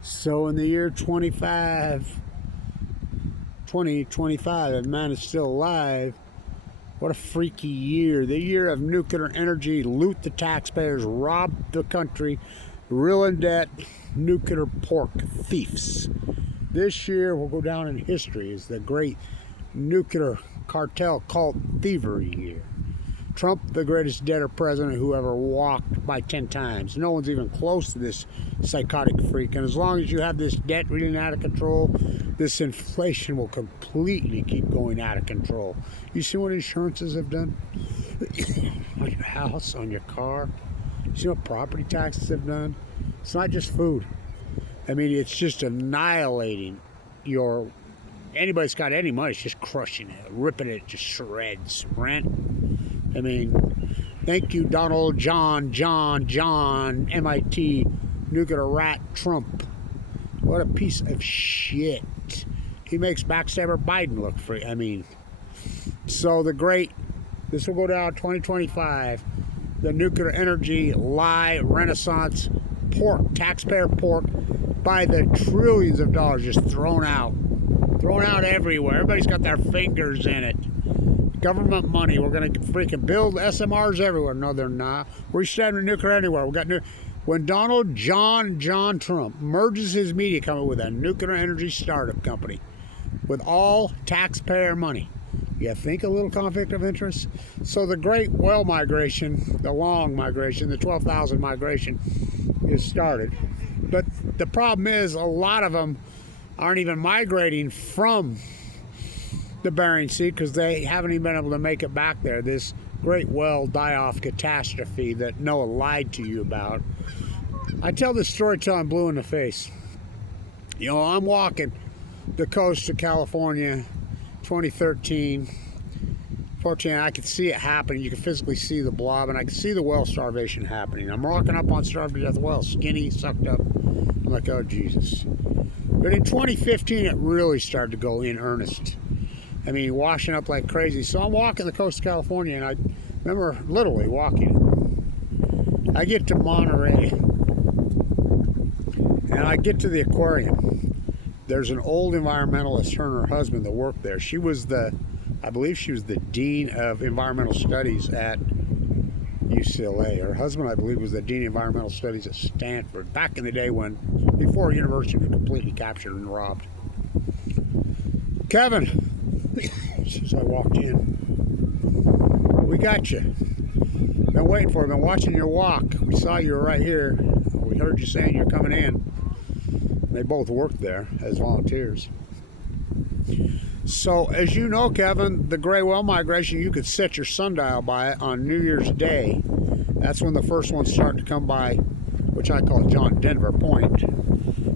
So in the year 2025, if man is still alive, what a freaky year. The year of nuclear energy, loot the taxpayers, rob the country, real in debt, nuclear pork thieves. This year will go down in history as the great nuclear cartel cult thievery year. Trump, the greatest debtor president who ever walked by 10 times. No one's even close to this psychotic freak. And as long as you have this debt reading out of control, this inflation will completely keep going out of control. You see what insurances have done on your house, on your car? You see what property taxes have done? It's not just food. I mean, it's just annihilating your... Anybody's got any money, it's just crushing it, ripping it to shreds. Rent. I mean, thank you, Donald John, MIT, nuclear rat Trump. What a piece of shit. He makes backstabber Biden look free. I mean, so this will go down 2025, the nuclear energy lie renaissance pork, taxpayer pork, by the trillions of dollars just thrown out everywhere. Everybody's got their fingers in it. Government money. We're going to freaking build SMRs everywhere. No, they're not. We're standing nuclear anywhere. We got when Donald John Trump merges his media company with a nuclear energy startup company with all taxpayer money, you think a little conflict of interest? So the great well migration, the long migration, the 12,000 migration is started. But the problem is a lot of them aren't even migrating from the Bering Sea because they haven't even been able to make it back there. This great well die-off catastrophe that Noah lied to you about. I tell this story till I'm blue in the face. You know, I'm walking the coast of California, 2013, 14. I could see it happening. You can physically see the blob, and I can see the well starvation happening. I'm walking up on starved to death well, skinny, sucked up. I'm like, oh, Jesus. But in 2015, it really started to go in earnest. I mean, washing up like crazy. So I'm walking the coast of California, and I remember literally walking. I get to Monterey, and I get to the aquarium. There's an old environmentalist, her and her husband, that worked there. I believe she was the dean of environmental studies at UCLA. Her husband, I believe, was the dean of environmental studies at Stanford, back in the day before university was completely captured and robbed. Kevin, since I walked in, we got you. Been waiting for you. Been watching your walk. We saw you were right here. We heard you saying you're coming in. They both worked there as volunteers. So, as you know, Kevin, the gray well migration, you could set your sundial by it on New Year's Day. That's when the first ones start to come by, which I call John Denver Point,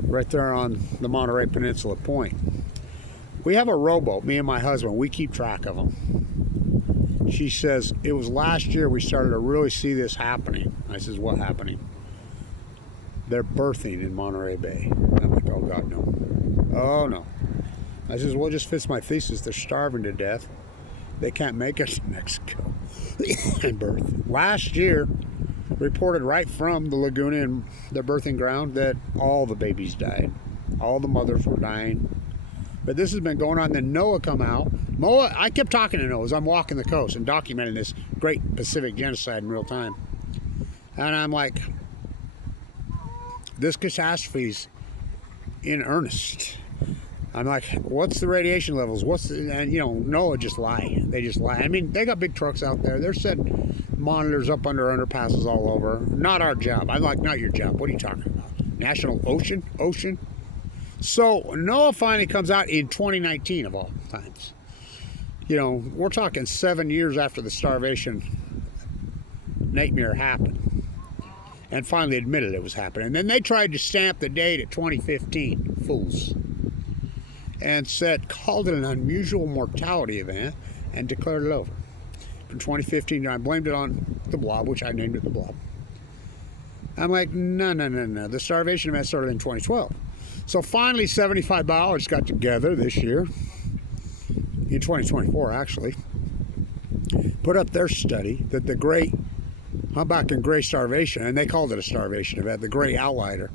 right there on the Monterey Peninsula Point. We have a rowboat, me and my husband. We keep track of them. She says, it was last year we started to really see this happening. I says, what happening? They're birthing in Monterey Bay. I'm like, oh, God, no. Oh, no. I says, well, it just fits my thesis. They're starving to death. They can't make it to Mexico and birth. Last year, reported right from the Laguna and the birthing ground that all the babies died. All the mothers were dying. But this has been going on. Then Noah come out. I kept talking to Noah as I'm walking the coast and documenting this great Pacific genocide in real time. And I'm like, this catastrophe's in earnest. I'm like, what's the radiation levels? And Noah just lie. They just lie. I mean, they got big trucks out there. They're setting monitors up under underpasses all over. Not our job. I'm like, not your job. What are you talking about? National ocean? So Noah finally comes out in 2019 of all times. We're talking 7 years after the starvation nightmare happened. And finally admitted it was happening. And then they tried to stamp the date at 2015. Fools. And called it an unusual mortality event and declared it over. In 2015, I blamed it on the blob, which I named it the blob. I'm like, no. The starvation event started in 2012. So finally, 75 biologists got together this year, in 2024 actually, put up their study that the great humpback and gray starvation, and they called it a starvation event, the gray outlier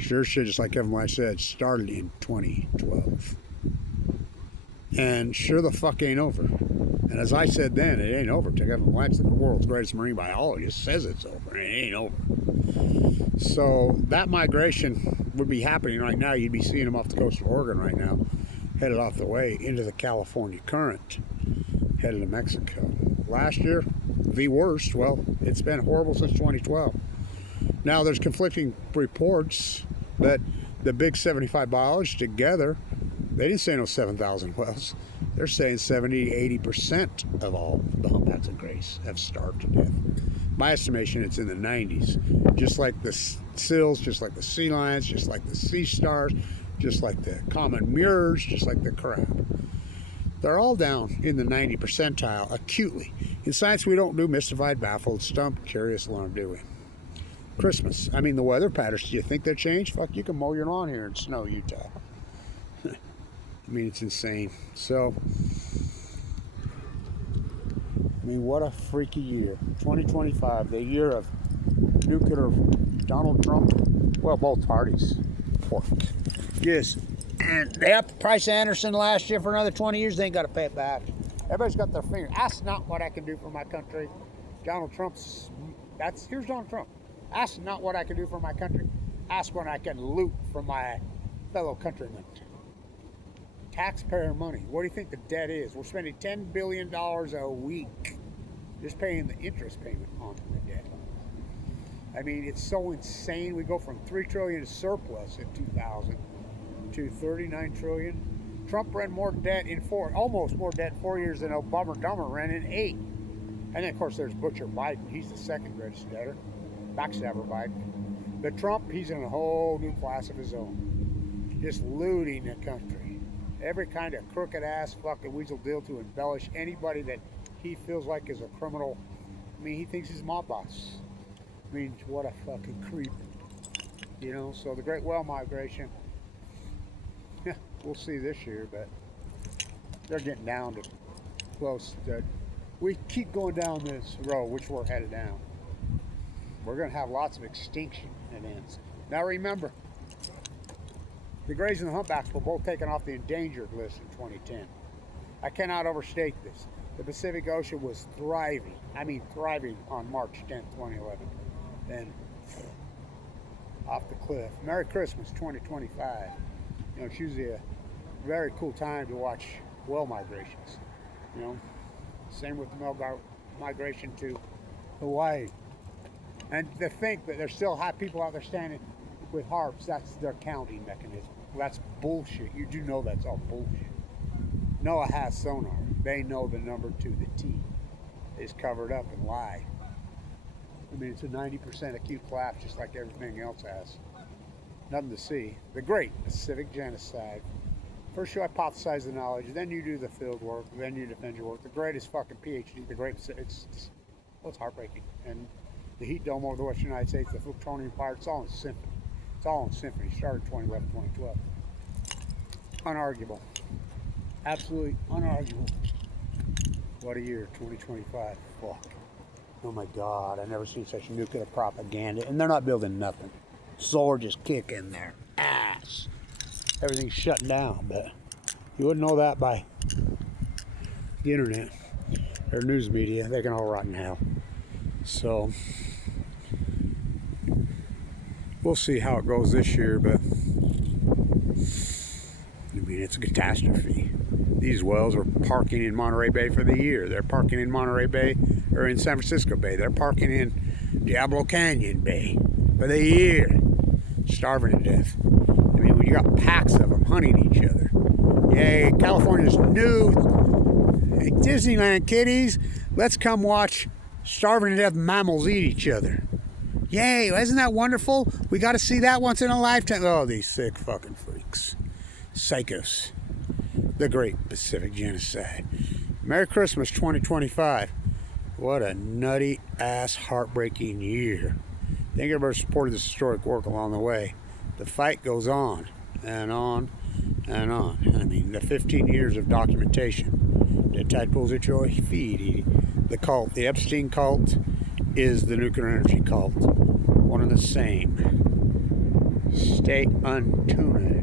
Sure shit, just like Kevin White said, started in 2012. And sure the fuck ain't over. And as I said then, it ain't over. Kevin White's the world's greatest marine biologist says it's over, and it ain't over. So that migration would be happening right now. You'd be seeing them off the coast of Oregon right now, headed off the way into the California current, headed to Mexico. Last year, the worst. Well, it's been horrible since 2012. Now there's conflicting reports that the big 75 biologists together, they didn't say no 7,000 whales. They're saying 70-80% of all the humpbacks and grays have starved to death. My estimation, it's in the 90s. Just like the sills, just like the sea lions, just like the sea stars, just like the common murres, just like the crab. They're all down in the 90 percentile acutely. In science, we don't do mystified, baffled, stumped, curious, alarmed, do we? Christmas. I mean, the weather patterns, do you think they're changed? Fuck, you can mow your lawn here in snow, Utah. I mean, it's insane. So, I mean, what a freaky year. 2025, the year of nuclear Donald Trump. Well, both parties. Pork. Yes. And they upped the price of Anderson last year for another 20 years. They ain't got to pay it back. Everybody's got their finger. Ask not what I can do for my country. Donald Trump's, here's Donald Trump. Ask not what I can do for my country. Ask what I can loot from my fellow countrymen. Taxpayer money. What do you think the debt is? We're spending $10 billion a week just paying the interest payment on the debt. I mean, it's so insane. We go from $3 trillion to surplus in 2000 to $39 trillion. Trump ran more debt in almost more debt in 4 years than Obama ran in 8. And then, of course, there's Butcher Biden. He's the second greatest debtor. Backstabber Biden. But Trump, he's in a whole new class of his own. Just looting the country. Every kind of crooked ass fucking weasel deal to embellish anybody that he feels like is a criminal. I mean, he thinks he's a mob boss. I mean, what a fucking creep. You know, so the great whale migration, we'll see this year, but they're getting down to close to, we keep going down this road, which we're headed down. We're going to have lots of extinction events. Now remember, the grays and the humpbacks were both taken off the endangered list in 2010. I cannot overstate this. The Pacific Ocean was thriving. I mean thriving on March 10th, 2011. Then off the cliff. Merry Christmas 2025. You know, it's usually a very cool time to watch whale migrations. You know, same with the migration to Hawaii. And to think that there's still hot people out there standing with harps, that's their counting mechanism. Well, that's bullshit. You do know that's all bullshit. NOAA has sonar. They know the number to the T. It's covered up and lie. I mean, it's a 90% acute collapse, just like everything else has. Nothing to see. The great Pacific genocide. First you hypothesize the knowledge, then you do the field work, then you defend your work. The greatest fucking PhD, the great, it's heartbreaking. And the heat dome over the western United States, the plutonium fire, it's all in symphony. It's all in symphony. It started 2011, 2012. Unarguable. Absolutely unarguable. What a year, 2025. Fuck. Oh my God, I've never seen such nuclear propaganda. And they're not building nothing. Sword just kicking their ass. Everything's shutting down, but you wouldn't know that by the internet or news media. They can all rot in hell. So we'll see how it goes this year, but I mean, it's a catastrophe. These whales are parking in Monterey Bay for the year. They're parking in Monterey Bay or in San Francisco Bay. They're parking in Diablo Canyon Bay for the year. Starving to death. I mean, when you got packs of them hunting each other. Yay, California's new Disneyland kiddies. Let's come watch starving to death mammals eat each other. Yay, isn't that wonderful? We got to see that once in a lifetime. Oh, these sick fucking freaks. Psychos. The great Pacific genocide. Merry Christmas 2025. What a nutty ass heartbreaking year. Thank everybody for supporting this historic work along the way. The fight goes on and on and on. I mean, the 15 years of documentation. The tide pools at your feet. The cult, the Epstein cult, is the nuclear energy cult. One and the same. Stay untuned.